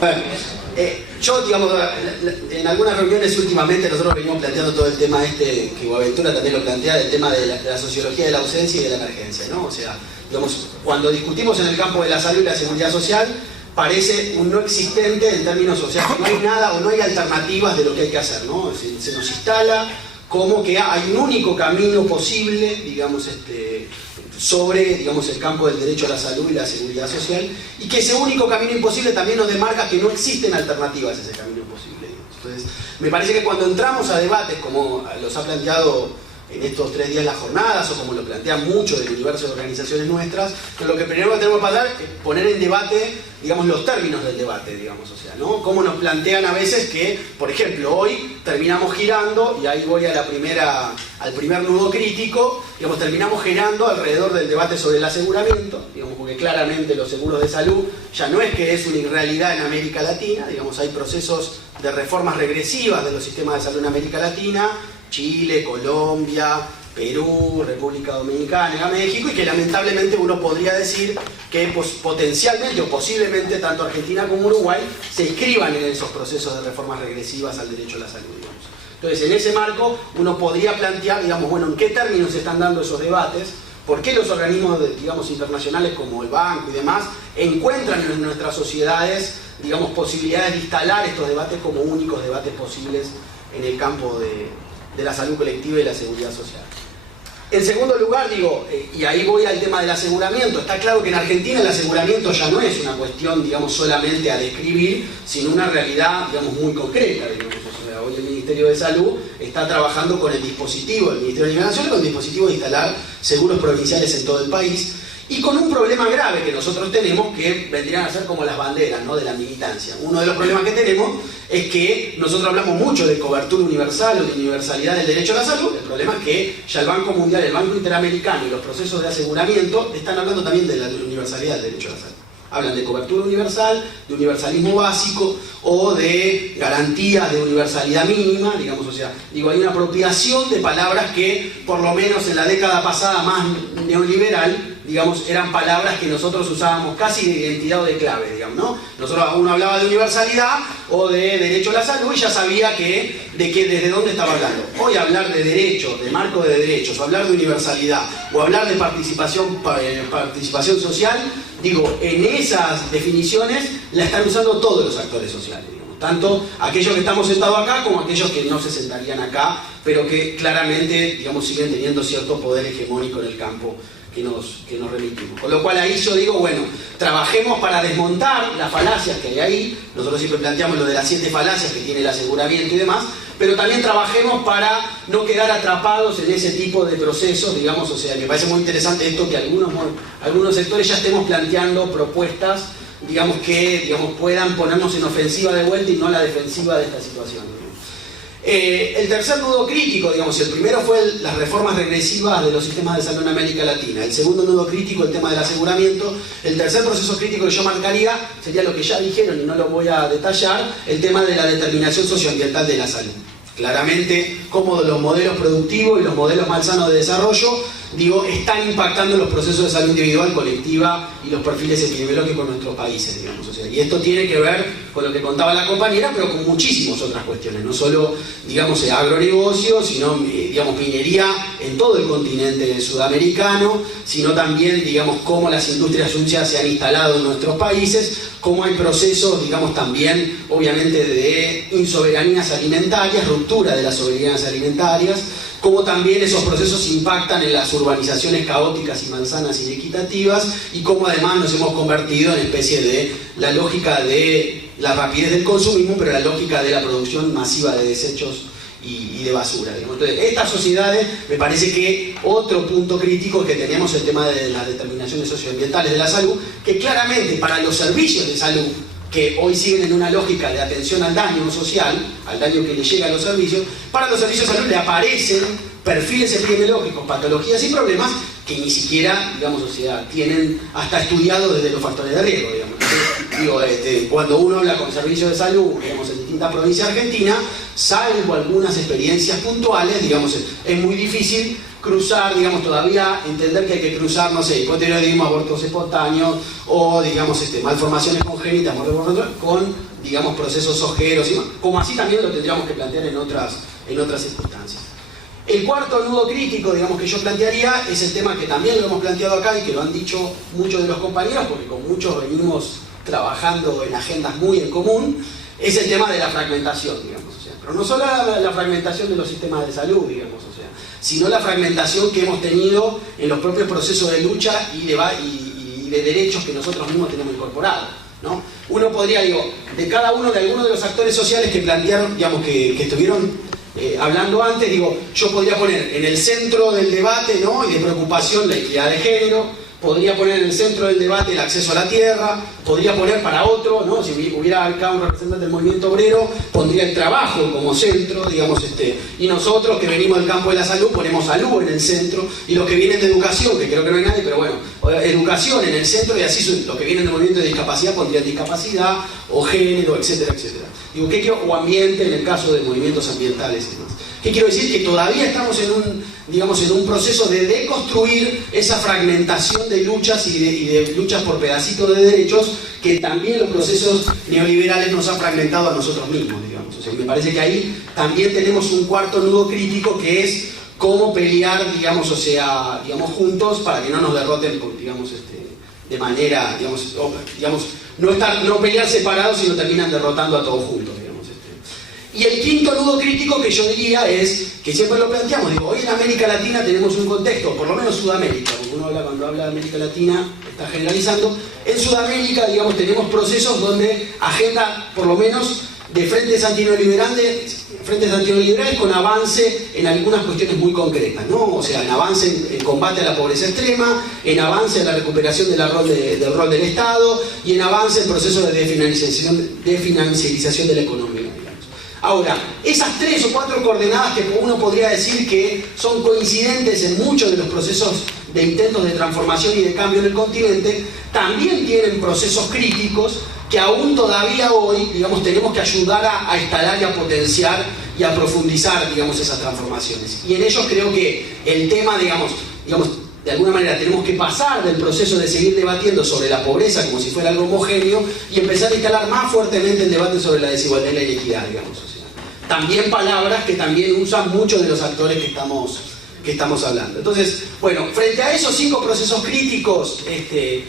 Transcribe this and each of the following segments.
Bueno, yo, digamos, en algunas reuniones últimamente nosotros venimos planteando todo el tema que Boaventura también lo plantea, el tema de la sociología de la ausencia y de la emergencia, ¿no? O sea, digamos, cuando discutimos en el campo de la salud y la seguridad social, parece un no existente en términos, o sea, que no hay nada o no hay alternativas de lo que hay que hacer, ¿no? Se nos instala como que hay un único camino posible, digamos, sobre, digamos, el campo del derecho a la salud y la seguridad social, y que ese único camino imposible también nos demarca que no existen alternativas a ese camino imposible. Entonces, me parece que cuando entramos a debates como los ha planteado en estos 3 días las jornadas, o como lo plantean mucho del universo de organizaciones nuestras, lo que primero tenemos que pasar es poner en debate, digamos, los términos del debate, digamos, o sea, ¿no? Cómo nos plantean a veces que, por ejemplo, hoy terminamos girando, y ahí voy a al primer nudo crítico, digamos, terminamos girando alrededor del debate sobre el aseguramiento, digamos, porque claramente los seguros de salud ya no es que es una irrealidad en América Latina, digamos, hay procesos de reformas regresivas de los sistemas de salud en América Latina, Chile, Colombia, Perú, República Dominicana, México, y que lamentablemente uno podría decir que potencialmente o posiblemente tanto Argentina como Uruguay se inscriban en esos procesos de reformas regresivas al derecho a la salud, digamos. Entonces, en ese marco uno podría plantear, digamos, bueno, en qué términos se están dando esos debates, por qué los organismos, digamos, internacionales como el Banco y demás encuentran en nuestras sociedades, digamos, posibilidades de instalar estos debates como únicos debates posibles en el campo de la salud colectiva y la seguridad social. En segundo lugar, digo, y ahí voy al tema del aseguramiento, está claro que en Argentina el aseguramiento ya no es una cuestión, digamos, solamente a describir, sino una realidad, digamos, muy concreta, digamos. O sea, hoy el Ministerio de Salud está trabajando con el dispositivo del Ministerio de Liberación, con el dispositivo de instalar seguros provinciales en todo el país, y con un problema grave que nosotros tenemos, que vendrían a ser como las banderas, ¿no?, de la militancia. Uno de los problemas que tenemos es que nosotros hablamos mucho de cobertura universal o de universalidad del derecho a la salud. El problema es que ya el Banco Mundial, el Banco Interamericano y los procesos de aseguramiento están hablando también de la universalidad del derecho a la salud. Hablan de cobertura universal, de universalismo básico o de garantías de universalidad mínima, digamos, o sea, digo, hay una apropiación de palabras que, por lo menos en la década pasada más neoliberal, digamos, eran palabras que nosotros usábamos casi de identidad o de clave, digamos, ¿no? Nosotros, uno hablaba de universalidad o de derecho a la salud y ya sabía desde dónde estaba hablando. Hoy hablar de derechos, de marco de derechos, o hablar de universalidad, o hablar de participación social, digo, en esas definiciones la están usando todos los actores sociales, digamos, tanto aquellos que estamos sentados acá como aquellos que no se sentarían acá, pero que claramente, digamos, siguen teniendo cierto poder hegemónico en el campo que nos remitimos. Con lo cual ahí yo digo, bueno, trabajemos para desmontar las falacias que hay ahí. Nosotros siempre planteamos lo de las 7 falacias que tiene el aseguramiento y demás, pero también trabajemos para no quedar atrapados en ese tipo de procesos, digamos, o sea, me parece muy interesante esto que algunos sectores ya estemos planteando propuestas, digamos, que puedan ponernos en ofensiva de vuelta y no la defensiva de esta situación. El tercer nudo crítico, digamos, el primero fue las reformas regresivas de los sistemas de salud en América Latina. El segundo nudo crítico, el tema del aseguramiento. El tercer proceso crítico que yo marcaría sería lo que ya dijeron y no lo voy a detallar, el tema de la determinación socioambiental de la salud. Claramente, cómo los modelos productivos y los modelos malsanos de desarrollo, digo, están impactando los procesos de salud individual, colectiva y los perfiles epidemiológicos en nuestros países, digamos. O sea, y esto tiene que ver con lo que contaba la compañera, pero con muchísimas otras cuestiones, no solo, digamos, agronegocio, sino, digamos, minería en todo el continente sudamericano, sino también, digamos, cómo las industrias sucias se han instalado en nuestros países, cómo hay procesos, digamos, también, obviamente, de insoberanías alimentarias, ruptura de las soberanías alimentarias, cómo también esos procesos impactan en las urbanizaciones caóticas y manzanas inequitativas, y cómo además nos hemos convertido en especie de la lógica de la rapidez del consumismo, pero la lógica de la producción masiva de desechos y de basura. Entonces, estas sociedades, me parece que otro punto crítico es que tenemos el tema de las determinaciones socioambientales de la salud, que claramente para los servicios de salud, que hoy siguen en una lógica de atención al daño social, al daño que le llega a los servicios, para los servicios de salud le aparecen perfiles epidemiológicos, patologías y problemas que ni siquiera, digamos, o sea, tienen hasta estudiado desde los factores de riesgo, digamos. Entonces, digo, cuando uno habla con servicios de salud, digamos, en distintas provincias de Argentina, salvo algunas experiencias puntuales, digamos, es muy difícil cruzar, digamos, todavía entender que hay que cruzar, no sé, hipotiroidismo, abortos espontáneos, o, digamos, malformaciones congénitas, con, digamos, procesos ojeros, y más, como así también lo tendríamos que plantear en otras circunstancias. El cuarto nudo crítico, digamos, que yo plantearía es el tema que también lo hemos planteado acá y que lo han dicho muchos de los compañeros, porque con muchos venimos trabajando en agendas muy en común, es el tema de la fragmentación, digamos. O sea, pero no solo la fragmentación de los sistemas de salud, digamos, o sea, sino la fragmentación que hemos tenido en los propios procesos de lucha y de derechos que nosotros mismos tenemos incorporados, ¿no? Uno podría, digo, de cada uno de algunos de los actores sociales que plantearon, digamos, que estuvieron hablando antes, digo, yo podría poner en el centro del debate, ¿no?, y de preocupación la equidad de género, podría poner en el centro del debate el acceso a la tierra, podría poner para otro, ¿no?, si hubiera acá un representante del movimiento obrero, pondría el trabajo como centro, digamos, y nosotros que venimos del campo de la salud ponemos salud en el centro, y los que vienen de educación, que creo que no hay nadie, pero bueno, educación en el centro, y así los que vienen del movimiento de discapacidad pondrían discapacidad o género, etcétera, etcétera. Digo, ¿qué quiero? O ambiente en el caso de movimientos ambientales y demás. ¿Qué quiero decir? Que todavía estamos en un proceso de deconstruir esa fragmentación de luchas y de luchas por pedacitos de derechos que también los procesos neoliberales nos han fragmentado a nosotros mismos, digamos. O sea, me parece que ahí también tenemos un cuarto nudo crítico que es cómo pelear, digamos, o sea, digamos, juntos para que no nos derroten, digamos, de manera, digamos, no pelear separados, sino terminan derrotando a todos juntos, digamos. Y el quinto nudo crítico que yo diría es, que siempre lo planteamos, digo, hoy en América Latina tenemos un contexto, por lo menos Sudamérica, porque uno cuando habla de América Latina está generalizando, en Sudamérica, digamos, tenemos procesos donde agenda, por lo menos, de frentes antineoliberales con avance en algunas cuestiones muy concretas, ¿no? O sea, en avance en combate a la pobreza extrema, en avance en la recuperación del rol del Estado y en avance en procesos de desfinanciarización de la economía, digamos. Ahora, esas 3 o 4 coordenadas que uno podría decir que son coincidentes en muchos de los procesos de intentos de transformación y de cambio en el continente, también tienen procesos críticos que aún todavía hoy, digamos, tenemos que ayudar a instalar y a potenciar y a profundizar, digamos, esas transformaciones. Y en ellos creo que el tema, digamos, de alguna manera tenemos que pasar del proceso de seguir debatiendo sobre la pobreza como si fuera algo homogéneo y empezar a instalar más fuertemente el debate sobre la desigualdad y la inequidad, digamos. O sea, también palabras que también usan muchos de los actores que estamos hablando. Entonces, bueno, frente a esos 5 procesos críticos, ¿qué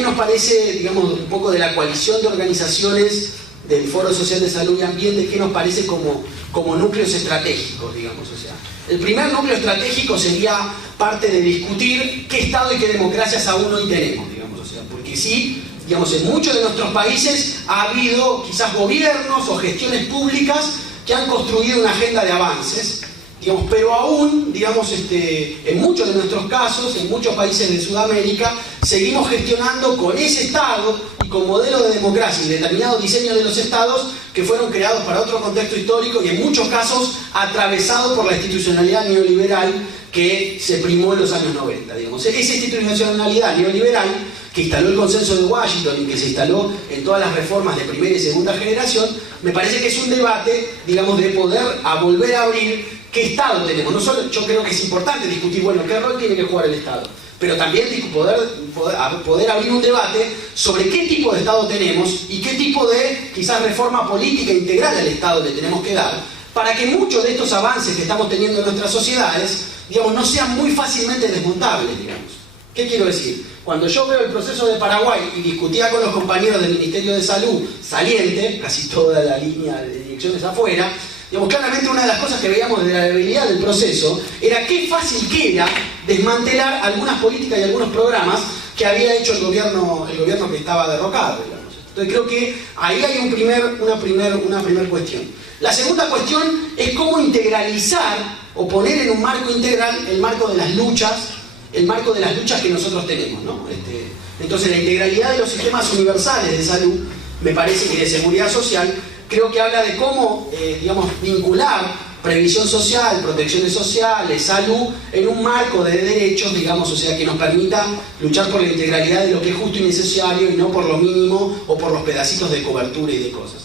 nos parece, digamos, un poco de la coalición de organizaciones del Foro Social de Salud y Ambiente, qué nos parece como núcleos estratégicos, digamos? O sea, el primer núcleo estratégico sería parte de discutir qué Estado y qué democracias aún hoy tenemos, digamos. O sea, porque sí, digamos, en muchos de nuestros países ha habido quizás gobiernos o gestiones públicas que han construido una agenda de avances, digamos, pero aún, digamos, en muchos de nuestros casos, en muchos países de Sudamérica, seguimos gestionando con ese Estado y con modelos de democracia y determinados diseños de los Estados que fueron creados para otro contexto histórico y en muchos casos atravesados por la institucionalidad neoliberal que se primó en los años 90. Digamos. Esa institucionalidad neoliberal que instaló el consenso de Washington y que se instaló en todas las reformas de primera y segunda generación, me parece que es un debate, digamos, de poder volver a abrir qué Estado tenemos. No solo, yo creo que es importante discutir, bueno, qué rol tiene que jugar el Estado, pero también poder abrir un debate sobre qué tipo de Estado tenemos y qué tipo de, quizás, reforma política integral al Estado le tenemos que dar, para que muchos de estos avances que estamos teniendo en nuestras sociedades, digamos, no sean muy fácilmente desmontables, digamos. ¿Qué quiero decir? Cuando yo veo el proceso de Paraguay y discutía con los compañeros del Ministerio de Salud saliente, casi toda la línea de direcciones afuera, digamos, claramente una de las cosas que veíamos de la debilidad del proceso era qué fácil que era desmantelar algunas políticas y algunos programas que había hecho el gobierno que estaba derrocado, digamos. Entonces creo que ahí hay una primer cuestión. La segunda cuestión es cómo integralizar o poner en un marco integral el marco de las luchas que nosotros tenemos, ¿no? Entonces la integralidad de los sistemas universales de salud, me parece que de seguridad social, creo que habla de cómo, digamos, vincular previsión social, protecciones sociales, salud, en un marco de derechos, digamos, o sea, que nos permita luchar por la integralidad de lo que es justo y necesario y no por lo mínimo o por los pedacitos de cobertura y de cosas.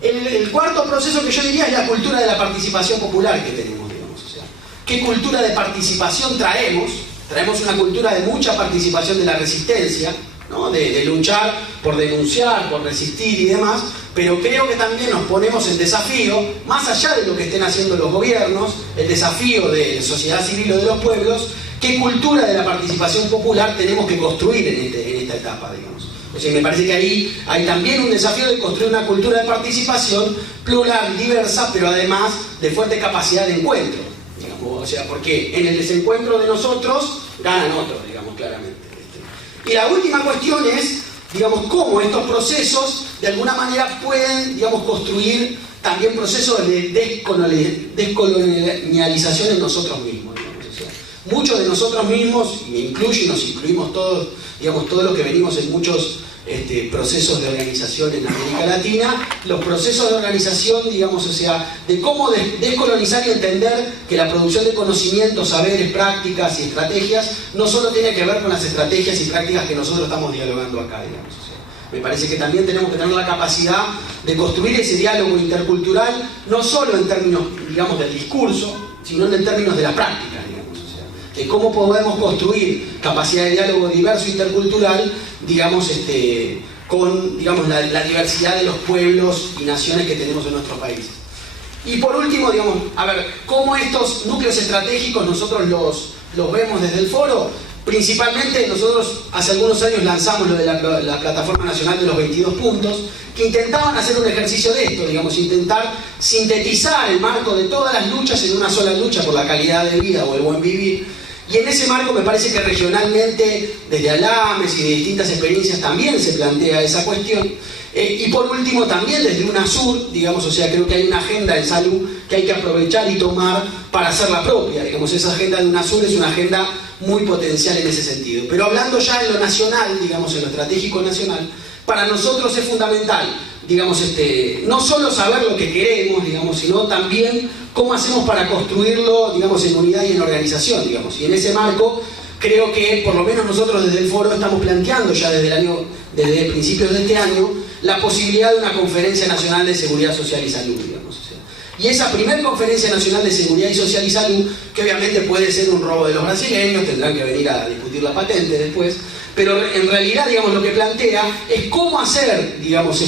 El cuarto proceso que yo diría es la cultura de la participación popular que tenemos, digamos, o sea, qué cultura de participación traemos. Traemos una cultura de mucha participación de la resistencia, ¿no? De luchar por denunciar, por resistir y demás, pero creo que también nos ponemos en desafío, más allá de lo que estén haciendo los gobiernos, el desafío de la sociedad civil o de los pueblos, qué cultura de la participación popular tenemos que construir en esta etapa, digamos. O sea, me parece que ahí hay también un desafío de construir una cultura de participación plural, diversa, pero además de fuerte capacidad de encuentro, digamos. O sea, porque en el desencuentro de nosotros ganan otros, digamos, claramente. Y la última cuestión es, digamos, cómo estos procesos de alguna manera pueden, digamos, construir también procesos de descolonialización en nosotros mismos, digamos. O sea, muchos de nosotros mismos, y me incluyo y nos incluimos todos, digamos, todos los que venimos en muchos procesos de organización en América Latina, los procesos de organización, digamos, o sea, de cómo descolonizar y entender que la producción de conocimientos, saberes, prácticas y estrategias no solo tiene que ver con las estrategias y prácticas que nosotros estamos dialogando acá, digamos. O sea, me parece que también tenemos que tener la capacidad de construir ese diálogo intercultural, no solo en términos, digamos, del discurso, sino en términos de la práctica, digamos. O sea, de cómo podemos construir capacidad de diálogo diverso e intercultural, digamos, con, digamos, la diversidad de los pueblos y naciones que tenemos en nuestro país. Y por último, digamos, a ver, cómo estos núcleos estratégicos nosotros los vemos desde el foro. Principalmente nosotros hace algunos años lanzamos lo de la Plataforma Nacional de los 22 Puntos, que intentaban hacer un ejercicio de esto, digamos, intentar sintetizar el marco de todas las luchas en una sola lucha por la calidad de vida o el buen vivir. Y en ese marco me parece que regionalmente, desde Alames y de distintas experiencias, también se plantea esa cuestión. Y por último, también desde UNASUR, digamos, o sea, creo que hay una agenda en salud que hay que aprovechar y tomar para hacerla propia. Digamos, esa agenda de UNASUR es una agenda muy potencial en ese sentido. Pero hablando ya en lo nacional, digamos, en lo estratégico nacional, para nosotros es fundamental, digamos, no solo saber lo que queremos, digamos, sino también cómo hacemos para construirlo, digamos, en unidad y en organización, digamos. Y en ese marco, creo que por lo menos nosotros desde el foro estamos planteando ya desde principios de este año, la posibilidad de una Conferencia Nacional de Seguridad Social y Salud, digamos. O sea, y esa primera Conferencia Nacional de Seguridad Social y Salud, que obviamente puede ser un robo de los brasileños, tendrán que venir a discutir la patente después, pero en realidad, digamos, lo que plantea es cómo hacer, digamos,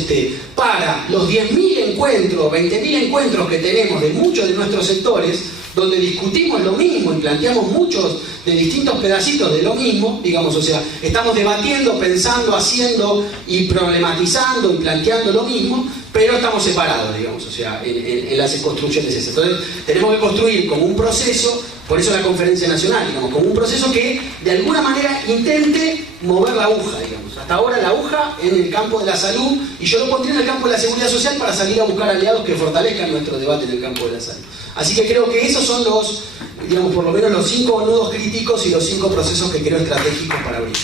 para los 10.000 encuentros, 20.000 encuentros que tenemos de muchos de nuestros sectores, donde discutimos lo mismo y planteamos muchos de distintos pedacitos de lo mismo, digamos, o sea, estamos debatiendo, pensando, haciendo y problematizando y planteando lo mismo, pero estamos separados, digamos, o sea, en las construcciones esas. Entonces, tenemos que construir como un proceso, por eso la Conferencia Nacional, digamos, como un proceso que de alguna manera intente mover la aguja, digamos. Hasta ahora la aguja en el campo de la salud, y yo lo pondría en el campo de la seguridad social para salir a buscar aliados que fortalezcan nuestro debate en el campo de la salud. Así que creo que esos son los, digamos, por lo menos los 5 nudos críticos y los 5 procesos que creo estratégicos para abrir.